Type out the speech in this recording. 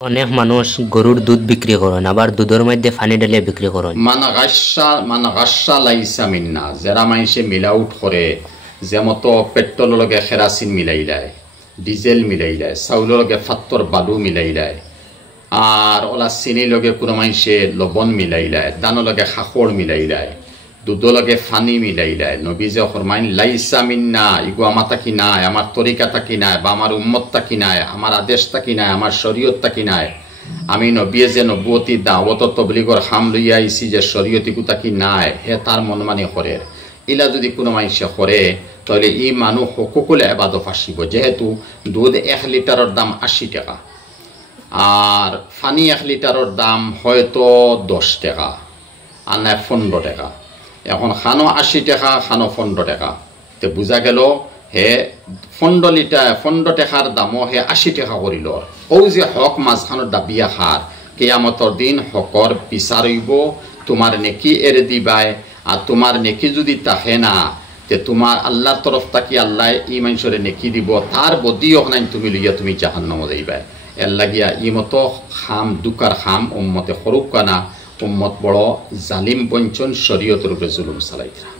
অনেক মানুষ গরুর দুধ বিক্রি করেন, আবার দুধের মধ্যে পানি ঢেলে বিক্রি করেন। মান গাস্সা লাইসা মিন্না, যারা মানুষে মিলাউট করে, যেমতো পেট্রোলের লগে কেরাসিন মিলাইলায়, ডিজেল মিলাইলায়, চাউলের লগে ফাত্তর বালু মিলাইলায়, আর ওলা চিনির লগে কোনো মানুষে লবণ মিলাইলায়, দানোর লগে খাখর মিলাইলায়, দুধের লগে ফানি মিলাইলায়। নবীজে ফরমাইন লাইসা মিন্না, ইগো আমার তাকি নাই, আমার তরিকা তাকি নাই, বা আমার উম্মত তাকি নাই, আমার আদেশ তাকি নাই, আমার শরীয়ত তাকি নাই। আমি নবীয়ে যে নবুয়তি দাওয়াত তবলিগর হাম লইয়া আইছি যে শরীয়তি কুতাকি নাই, হে তার মনমানি করে। ইলা যদি কোনো মানুষে করে তাহলে ই মানুষ সকলে এবাদত ফাঁসিব। যেহেতু দুধ 1 লিটারের দাম 80 টাকা, আর ফানি 1 লিটারের দাম হয়তো 10 টাকা, আর না 15 টাকা। এখন খানো 80 টাকা, খানো 15 টাকা, তো বুঝা গেল হে 15 টাকার দামও হে 80 টাকা করিল। ও যে হক মাঝখানোর দাবিয়া খার, কেয়ামতর দিন হকর বিচার হইব, তোমার নেকি এরে দিবাই, আর তোমার নেকি যদি তাহে না, তে তোমার আল্লাহর তরফ তাকি আল্লাহ ই মানুষরে নেকি দিব, তার বদি হোক নাই তুমি লইয়া তুমি জাহান্নামে যাইবাই। এর লাগিয়া ই মতো খাম দুকার খাম উম্মতে সরুক কানা, উম্মত বড় জালিম বঞ্চন শরীয়তের উপরে জুলুম চালাইতরা।